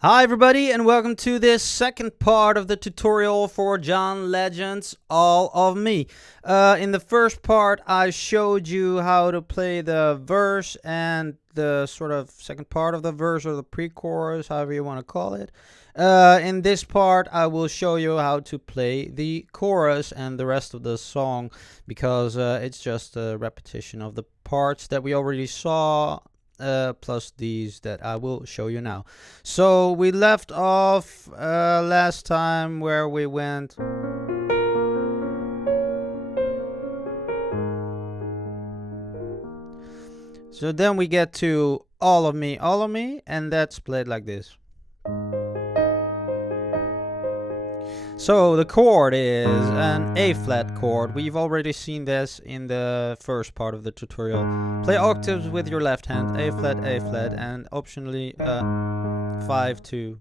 Hi everybody and welcome to this second part of the tutorial for John Legend's All of Me. In the first part I showed you how to play the verse and the sort of second part of the verse or the pre-chorus, however you want to call it. In this part I will show you how to play the chorus and the rest of the song because it's just a repetition of the parts that we already saw. Plus these that I will show you now. So we left off last time where we went. So then we get to all of me, and that's played like this. So the chord is an A flat chord. We've already seen this in the first part of the tutorial. Play octaves with your left hand, A flat, and optionally 5 to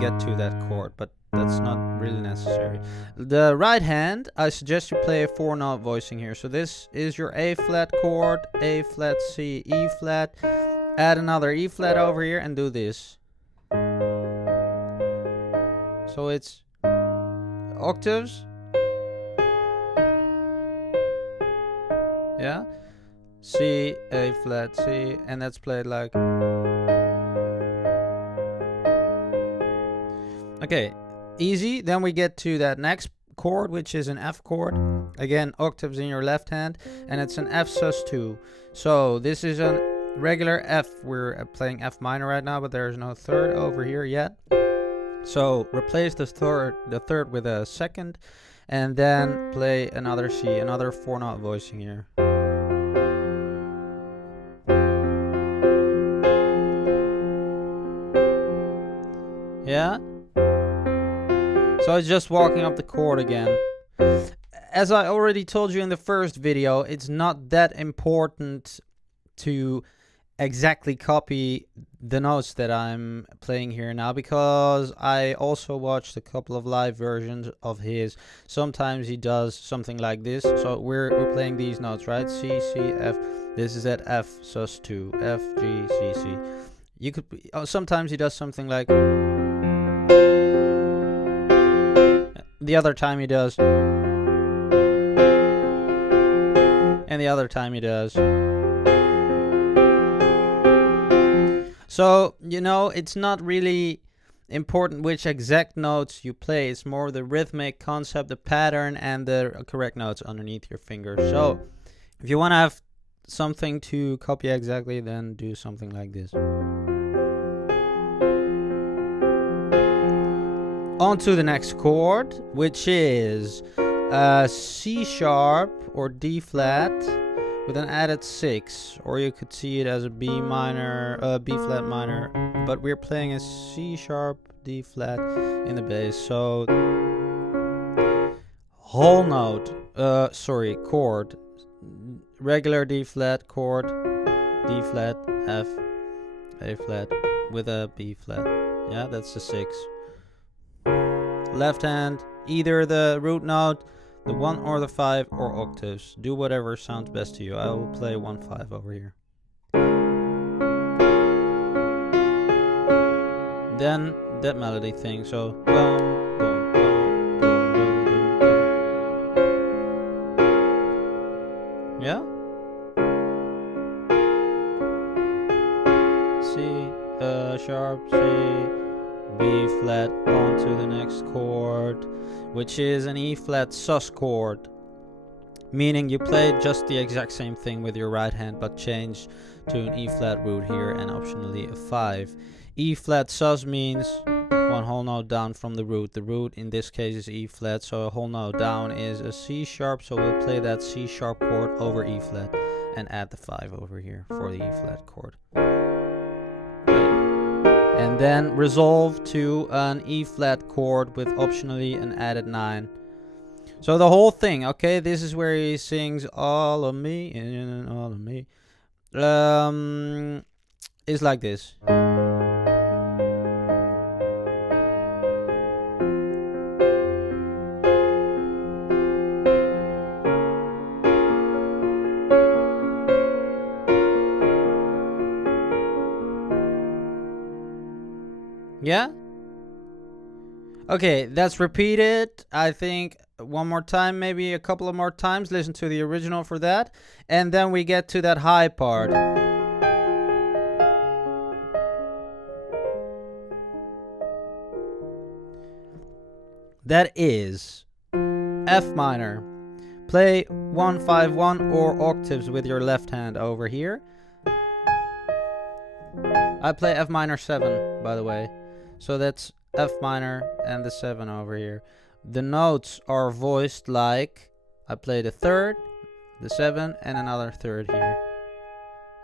get to that chord, but that's not really necessary. The right hand, I suggest you play a 4-note voicing here. So this is your A flat chord, A flat, C, E flat. Add another E flat over here and do this. So it's octaves, yeah, C, A flat, C, and that's played like. Okay, easy. Then we get to that next chord, which is an F chord. Again, octaves in your left hand, and it's an F sus2. So this is a regular F. We're playing F minor right now, but there's no third over here yet. So replace the third with a second, and then play another C, another 4-note voicing here. Yeah. So it's just walking up the chord again. As I already told you in the first video, it's not that important to exactly copy the notes that I'm playing here now, because I also watched a couple of live versions of his. Sometimes he does something like this. So we're playing these notes, right? C, C, F. This is at F sus2, F, G, C, C. You could sometimes he does something like. The other time he does. And the other time he does. So, you know, it's not really important which exact notes you play. It's more the rhythmic concept, the pattern, and the correct notes underneath your fingers. So, if you want to have something to copy exactly, then do something like this. On to the next chord, which is C sharp or D flat with an added 6, or you could see it as a B minor, B flat minor, but we're playing a C sharp, D flat in the bass. So whole note, chord, regular D flat chord, D flat, F, A flat with a B flat. Yeah, that's the 6. Left hand, either the root note, the 1 or the 5, or octaves. Do whatever sounds best to you. I will play 1/5 over here. Then that melody thing. So boom, boom, boom, boom, boom, boom. Yeah. C, sharp, C, B flat. On to the next chord, which is an E flat sus chord, meaning you play just the exact same thing with your right hand, but change to an E flat root here and optionally a 5. E flat sus means one whole note down from the root. The root in this case is E flat, so a whole note down is a C sharp, so we'll play that C sharp chord over E flat and add the 5 over here for the E flat chord. And then resolve to an E flat chord with optionally an added 9. So the whole thing, okay, this is where he sings all of me and all of me, is like this. Yeah? Okay, let's repeat it. I think one more time, maybe a couple of more times. Listen to the original for that. And then we get to that high part. That is F minor. Play 1-5-1 or octaves with your left hand over here. I play F minor 7, by the way. So that's F minor and the 7 over here. The notes are voiced like I play the 3rd, the 7, and another 3rd here.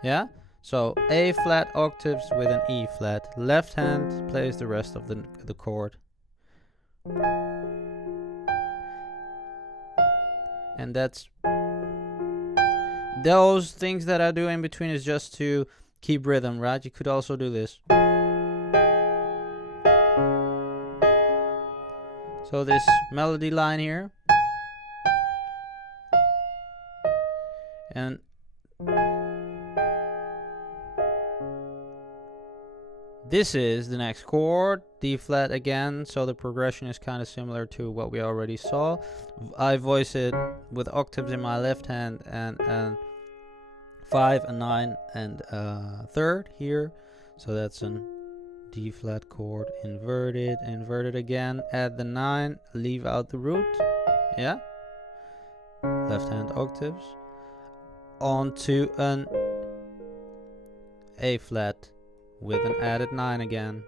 Yeah? So A flat octaves with an E flat. Left hand plays the rest of the chord. And that's those things that I do in between is just to keep rhythm, right? You could also do this. So this melody line here. And this is the next chord, D flat again, so the progression is kind of similar to what we already saw. I voice it with octaves in my left hand and 5, a 9, and a 3rd here. So that's an D flat chord, inverted again, add the 9, leave out the root, yeah? Left hand octaves, onto an A flat with an added 9 again.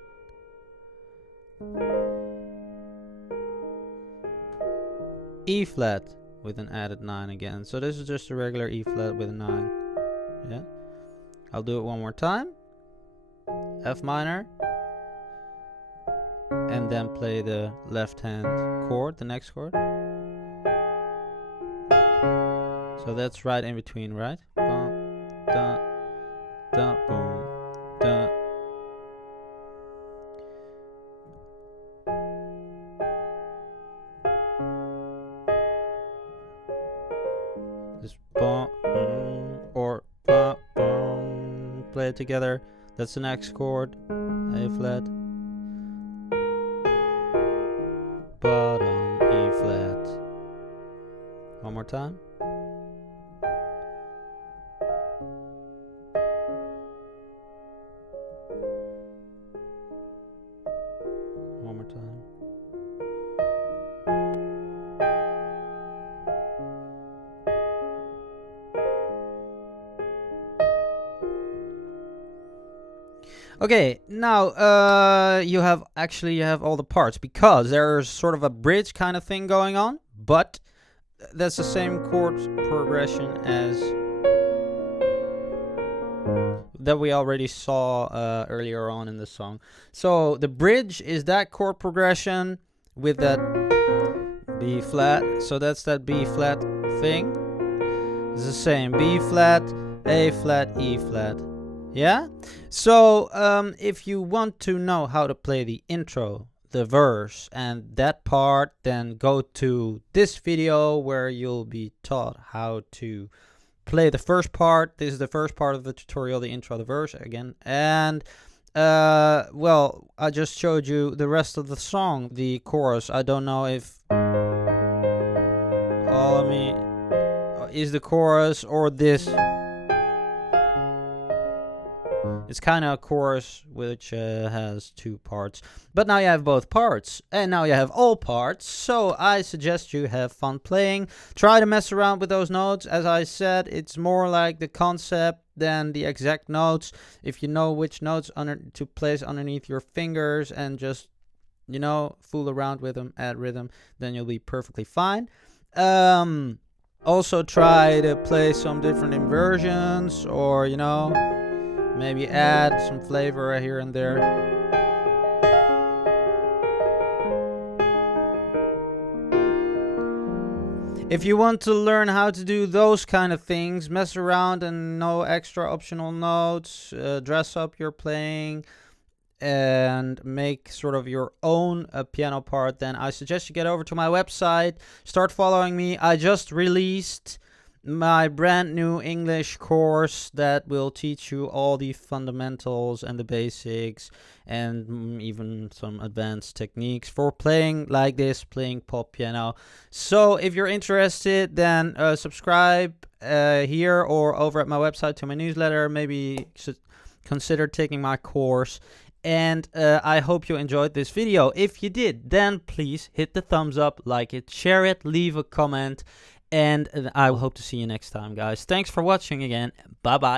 E flat with an added 9 again. So this is just a regular E flat with a 9. Yeah. I'll do it one more time. F minor. And then play the left hand chord, the next chord. So that's right in between, right? Bum, da, da, boom, da. Just bum, or bum, bum. Play it together. That's the next chord. A flat. Bottom, E flat. One more time. One more time. Okay, now you have all the parts, because there's sort of a bridge kind of thing going on, but that's the same chord progression as that we already saw earlier on in the song. So the bridge is that chord progression with that B flat. So that's that B flat thing. It's the same B flat, A flat, E flat. Yeah? So if you want to know how to play the intro, the verse, and that part, then go to this video where you'll be taught how to play the first part. This is the first part of the tutorial, the intro, the verse again. And well, I just showed you the rest of the song, the chorus. I don't know if all of me is the chorus or this. It's kind of a chorus which has 2 parts. But now you have both parts. And now you have all parts. So I suggest you have fun playing. Try to mess around with those notes. As I said, it's more like the concept than the exact notes. If you know which notes to place underneath your fingers and just, you know, fool around with them, add rhythm, then you'll be perfectly fine. Also try to play some different inversions, or, you know, maybe add some flavor here and there. If you want to learn how to do those kind of things, mess around and know extra optional notes, dress up your playing, and make sort of your own piano part, then I suggest you get over to my website, start following me. I just released my brand new English course that will teach you all the fundamentals and the basics and even some advanced techniques for playing like this, playing pop piano. So if you're interested, then subscribe here or over at my website to my newsletter. Maybe consider taking my course. And I hope you enjoyed this video. If you did, then please hit the thumbs up, like it, share it, leave a comment. And I hope to see you next time, guys. Thanks for watching again. Bye-bye.